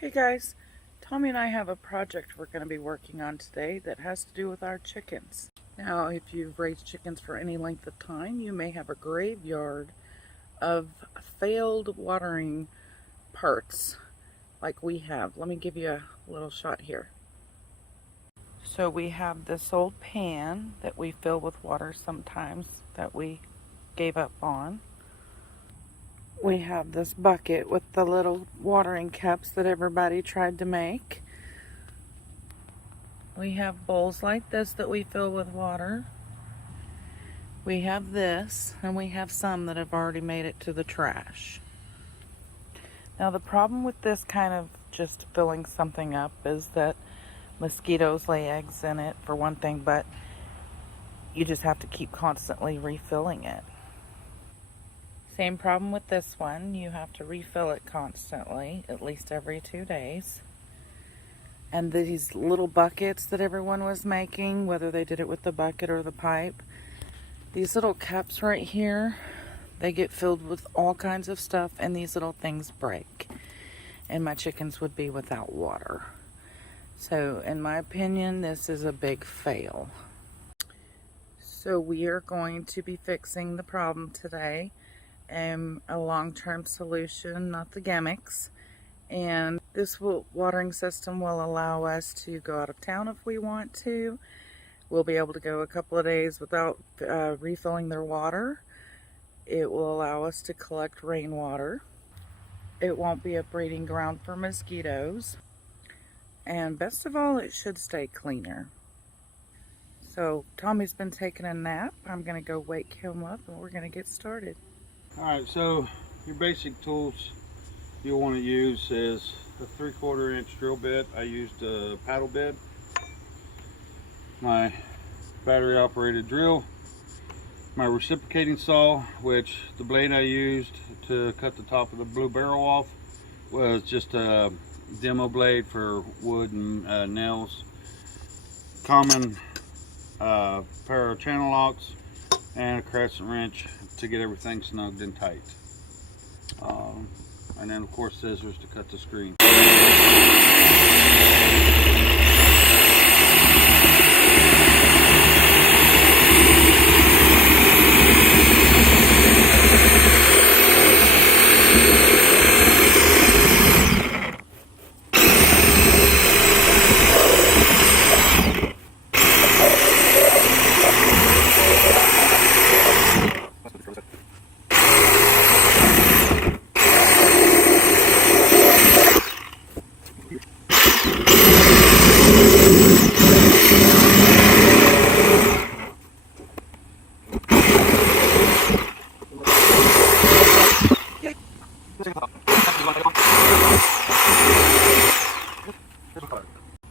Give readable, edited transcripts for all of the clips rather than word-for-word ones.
Hey guys, Tommy and I have a project we're going to be working on today that has to do with our chickens. Now, if you've raised chickens for any length of time, you may have a graveyard of failed watering parts like we have. Let me give you a little shot here. So we have this old pan that we fill with water sometimes that we gave up on. We have this bucket with the little watering cups that everybody tried to make. We have bowls like this that we fill with water. We have this, and we have some that have already made it to the trash. Now the problem with this kind of just filling something up is that mosquitoes lay eggs in it for one thing, but you just have to keep constantly refilling it. Same problem with this one. You have to refill it constantly, at least every 2 days. And these little buckets that everyone was making, whether they did it with the bucket or the pipe, these little cups right here, they get filled with all kinds of stuff and these little things break. And my chickens would be without water. So in my opinion, this is a big fail. So we are going to be fixing the problem today. A long-term solution, not the gimmicks. And this watering system will allow us to go out of town if we want to. We'll be able to go a couple of days without refilling their water. It will allow us to collect rainwater. It won't be a breeding ground for mosquitoes. And best of all, it should stay cleaner. So Tommy's been taking a nap. I'm going to go wake him up and we're going to get started. Alright, so your basic tools you'll want to use is a 3/4 inch drill bit. I used a paddle bit, my battery operated drill, my reciprocating saw, which the blade I used to cut the top of the blue barrel off was just a demo blade for wood and nails, common pair of channel locks, and a crescent wrench to get everything snugged and tight. And then of course scissors to cut the screen.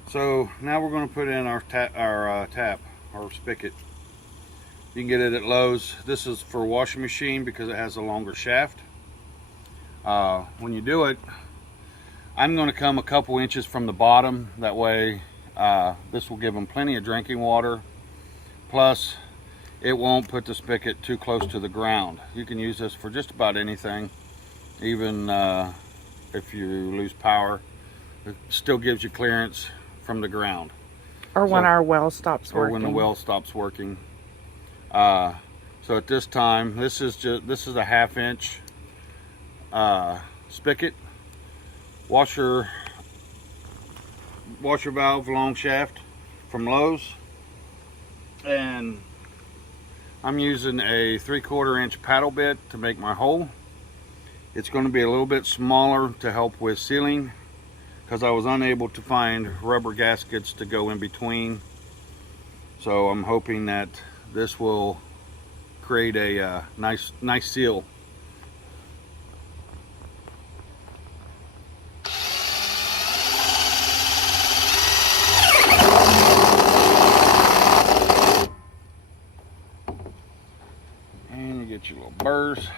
So now we're going to put in our tap, our spigot. You can get it at Lowe's. This is for a washing machine because it has a longer shaft. When you do it, I'm going to come a couple inches from the bottom. That way this will give them plenty of drinking water. Plus it won't put the spigot too close to the ground. You can use this for just about anything, even if you lose power. It still gives you clearance from the ground. Or when our well stops working. Or when the well stops working. So at this time, this is a 1/2 inch spigot. Washer valve long shaft from Lowe's. And I'm using a 3/4 inch paddle bit to make my hole. It's going to be a little bit smaller to help with sealing because I was unable to find rubber gaskets to go in between. So I'm hoping that this will create a nice seal. And you get your little burrs.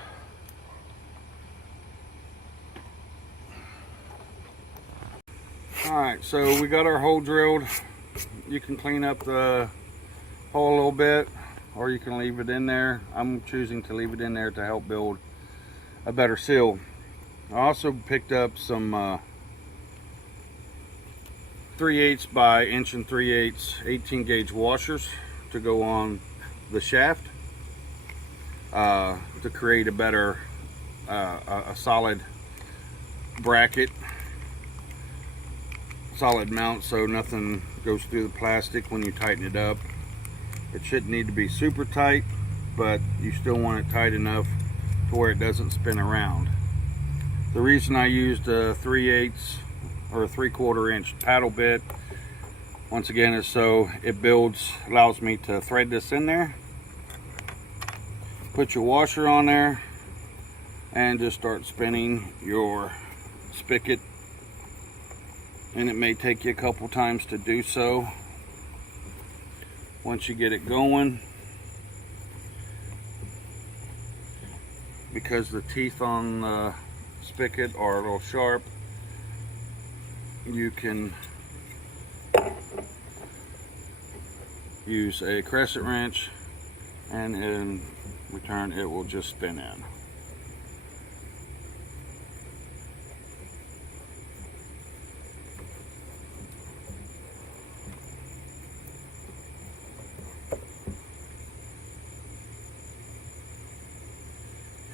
Alright, so we got our hole drilled. You can clean up the hole a little bit, or you can leave it in there. I'm choosing to leave it in there to help build a better seal. I also picked up some 3/8 by 1 3/8 18 gauge washers to go on the shaft to create a better a solid bracket, solid mount, so nothing goes through the plastic when you tighten it up. It shouldn't need to be super tight, but you still want it tight enough to where it doesn't spin around. The reason I used a 3/8 or a 3/4 inch paddle bit, once again, is so it builds, allows me to thread this in there, put your washer on there, and just start spinning your spigot. And it may take you a couple times to do so. Once you get it going, because the teeth on the spigot are a little sharp, you can use a crescent wrench, and in return it will just spin in.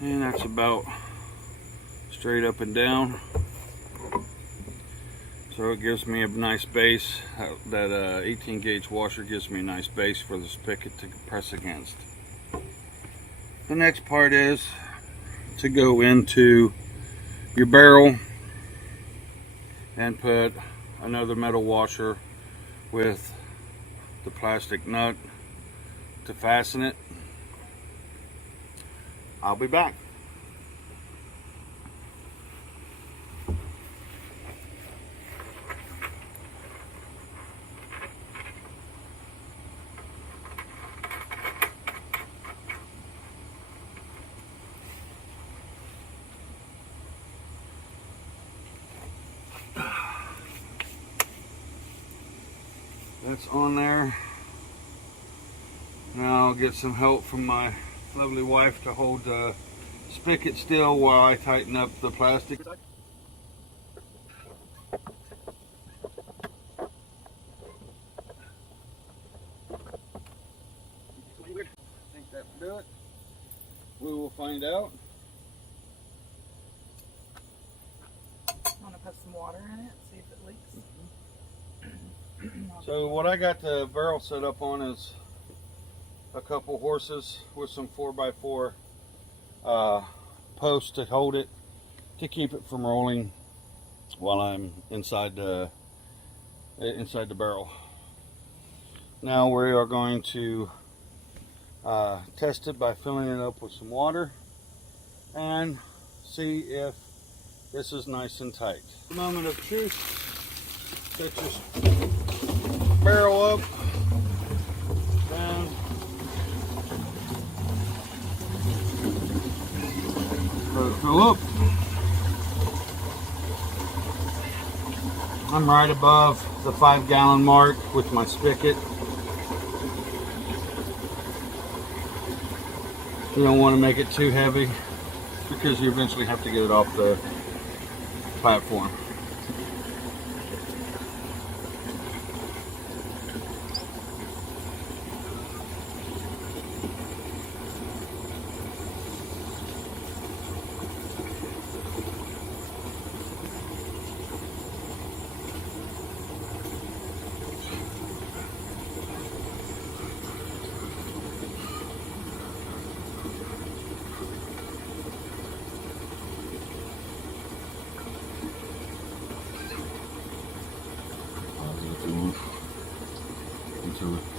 And that's about straight up and down. So it gives me a nice base. That 18 gauge washer gives me a nice base for the spigot to press against. The next part is to go into your barrel and put another metal washer with the plastic nut to fasten it. I'll be back. That's on there. Now I'll get some help from my lovely wife to hold the spigot still while I tighten up the plastic. Take that will do it. We will find out. Want to put some water in it, see if it leaks? So what I got the barrel set up on is a couple horses with some 4x4 posts to hold it, to keep it from rolling while I'm inside the barrel. Now we are going to test it by filling it up with some water and see if this is nice and tight. Moment of truth. Set your barrel up and let it fill up. I'm right above the 5-gallon mark with my spigot. You don't want to make it too heavy because you eventually have to get it off the platform.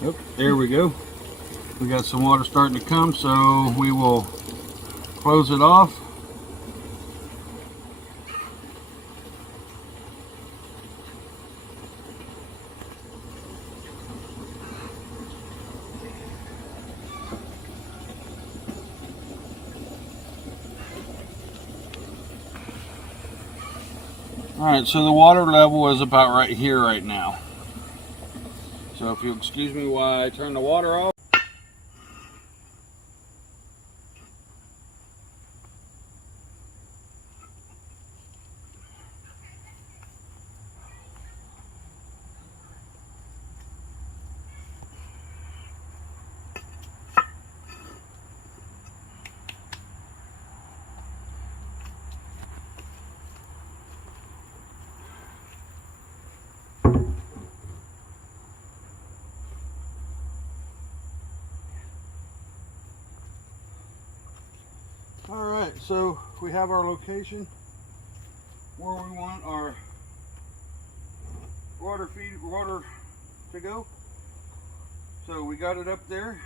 Yep, there we go. We got some water starting to come, so we will close it off. Alright, so the water level is about right here right now. So if you'll excuse me while I turn the water off. All right, so we have our location where we want our water to go. So we got it up there,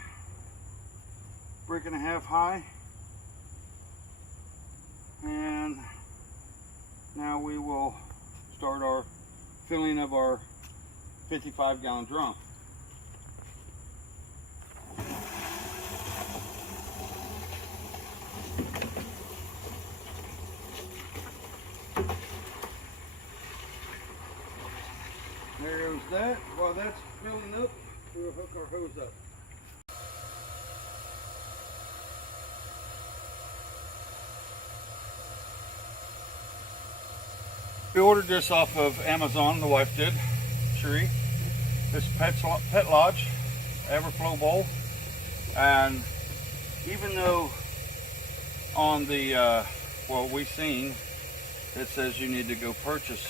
1.5 bricks high, and now we will start our filling of our 55-gallon drum. There goes that. While that's filling up, we'll hook our hose up. We ordered this off of Amazon, the wife did, Cherie. This Pet Lodge Everflow bowl. And even though on the, what we've seen, it says you need to go purchase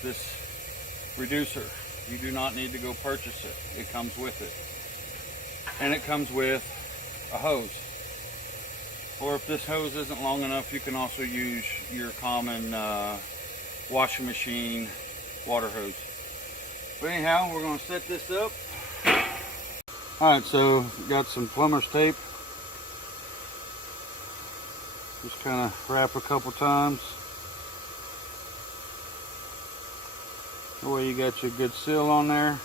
this reducer. You do not need to go purchase it. It comes with it. And it comes with a hose. Or if this hose isn't long enough, you can also use your common washing machine water hose. But anyhow, we're going to set this up. Alright, so got some plumber's tape. Just kind of wrap a couple times. That way you got your good seal on there.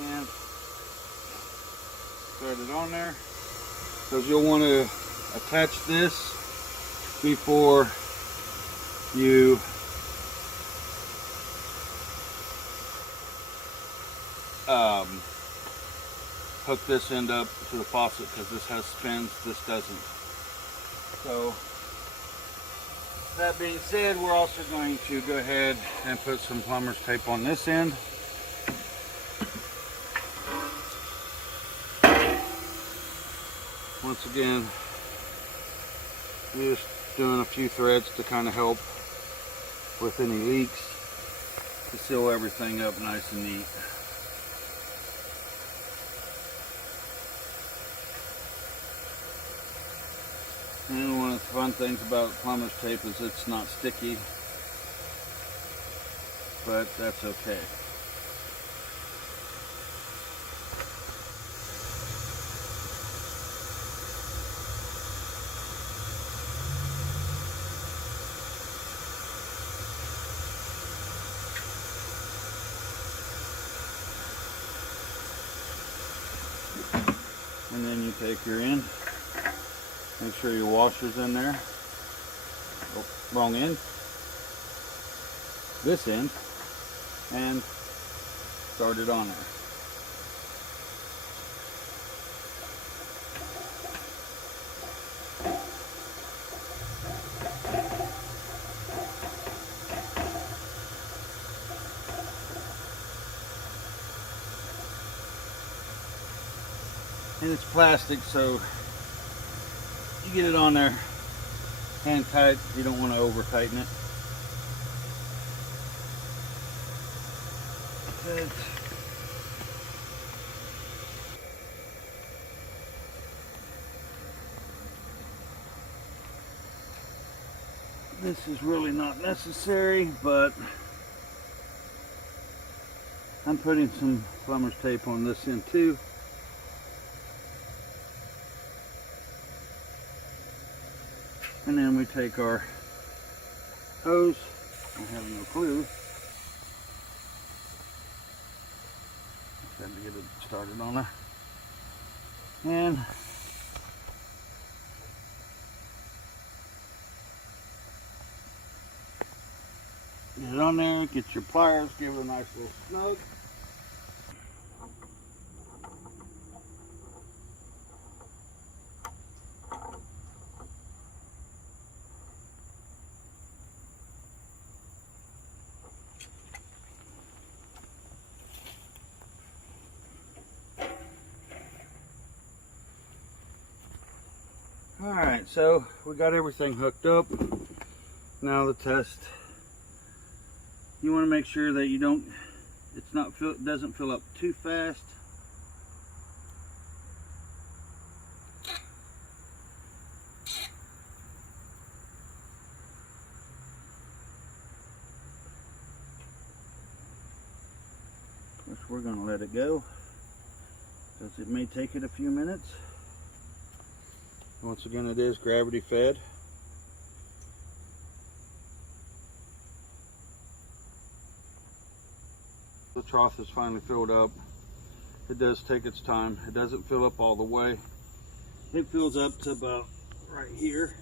And thread it on there. Because you'll want to attach this before you hook this end up to the faucet, because this has spins, this doesn't. So that being said, we're also going to go ahead and put some plumber's tape on this end. Once again, just doing a few threads to kind of help with any leaks, to seal everything up nice and neat. And one of the fun things about plumber's tape is it's not sticky, but that's okay. And then you take your end. Make sure your washer's in there. Oh, wrong end. This end. And start it on there. And it's plastic, so you get it on there hand tight. You don't want to over tighten it. Good. This is really not necessary, but I'm putting some plumber's tape on this end too. And then we take our hose. I have no clue. Just had to get it started on there. And get it on there, get your pliers, give it a nice little snug. Alright, so we got everything hooked up. Now the test. You want to make sure that you don't it doesn't fill up too fast. Of course, we're going to let it go because it may take it a few minutes. Once again, it is gravity fed. The trough is finally filled up. It does take its time. It doesn't fill up all the way. It fills up to about right here.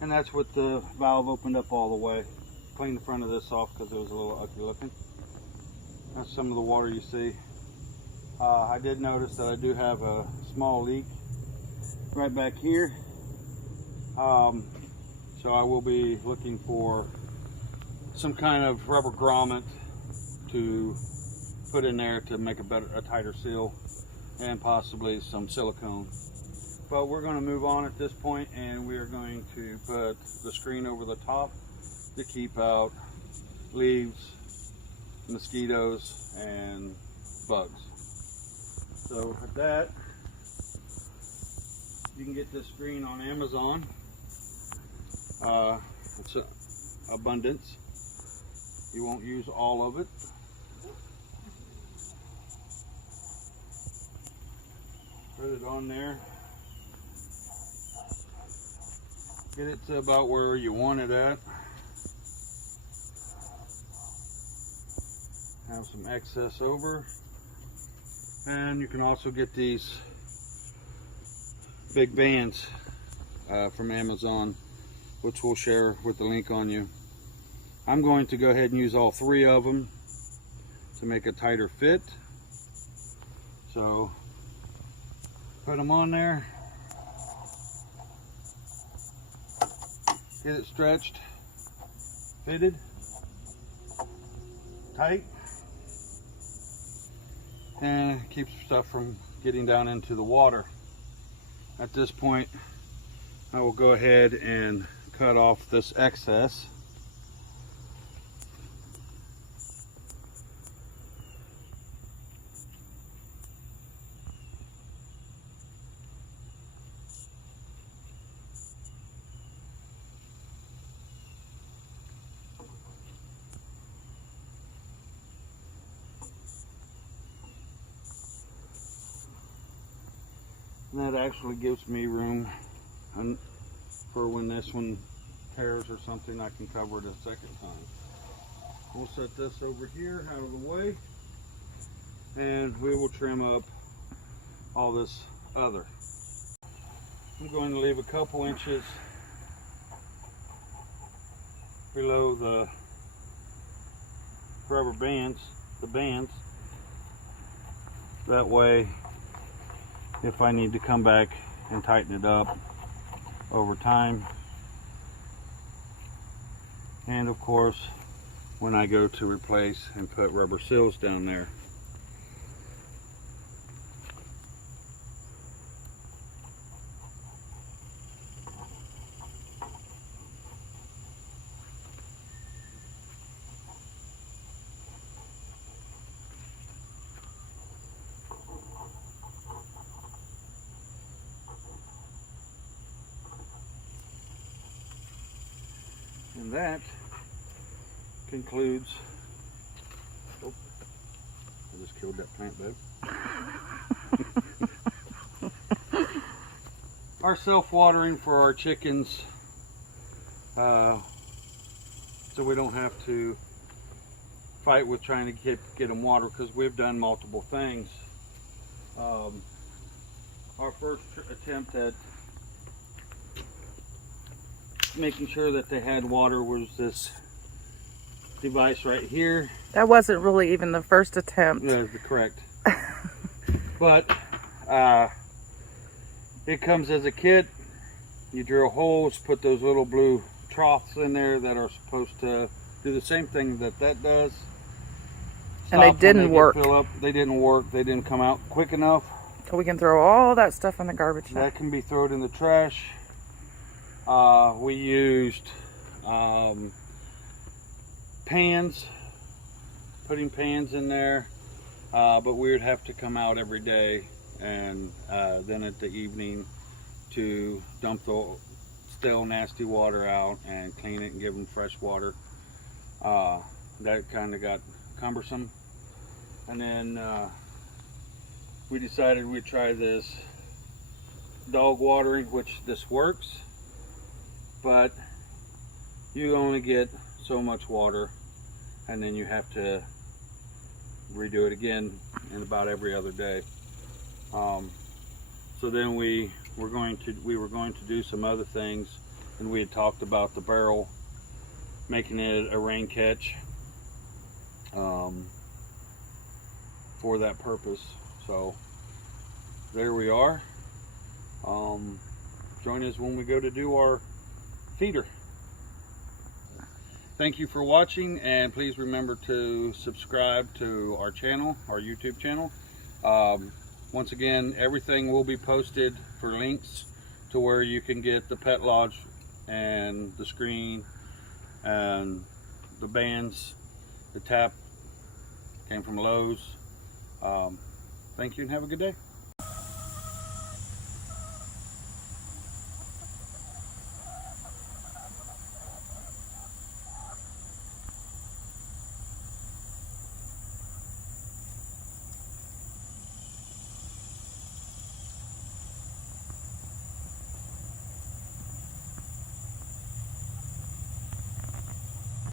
And that's with the valve opened up all the way. Clean the front of this off because it was a little ugly looking. That's some of the water you see. I did notice that I do have a small leak right back here. So I will be looking for some kind of rubber grommet to put in there to make a tighter seal, and possibly some silicone. But we're going to move on at this point, and we are going to put the screen over the top to keep out leaves, mosquitoes, and bugs. So with that, you can get this screen on Amazon. It's abundance. You won't use all of it. Put it on there. Get it to about where you want it at. Have some excess over. And you can also get these big bands from Amazon, which we'll share with the link on you. I'm going to go ahead and use all 3 of them to make a tighter fit. So put them on there, get it stretched, fitted, tight, and it keeps stuff from getting down into the water. At this point, I will go ahead and cut off this excess. And that actually gives me room for when this one tears or something, I can cover it a second time. We'll set this over here out of the way, and we will trim up all this other. I'm going to leave a couple inches below the rubber bands, that way if I need to come back and tighten it up over time, and of course when I go to replace and put rubber seals down there. And that concludes, oh, I just killed that plant bed. Our self-watering for our chickens, so we don't have to fight with trying to get them water, because we've done multiple things. Our first attempt at making sure that they had water was this device right here. That wasn't really even the first attempt. That is correct. But it comes as a kit. You drill holes, put those little blue troughs in there that are supposed to do the same thing that does. And they didn't work. Fill up. They didn't work. They didn't come out quick enough. So we can throw all that stuff in the garbage now. That can be thrown in the trash. We used pans putting pans in there, but we would have to come out every day, and then at the evening to dump the stale nasty water out and clean it and give them fresh water. That kind of got cumbersome, and then we decided we'd try this dog watering, which this works, but you only get so much water, and then you have to redo it again in about every other day. So then we were going to do some other things, and we had talked about the barrel, making it a rain catch for that purpose. So there we are. Join us when we go to do our feeder. Thank you for watching, and please remember to subscribe to our channel, our YouTube channel. Once again, everything will be posted for links to where you can get the pet lodge and the screen and the bands. The tap came from Lowe's. Thank you and have a good day.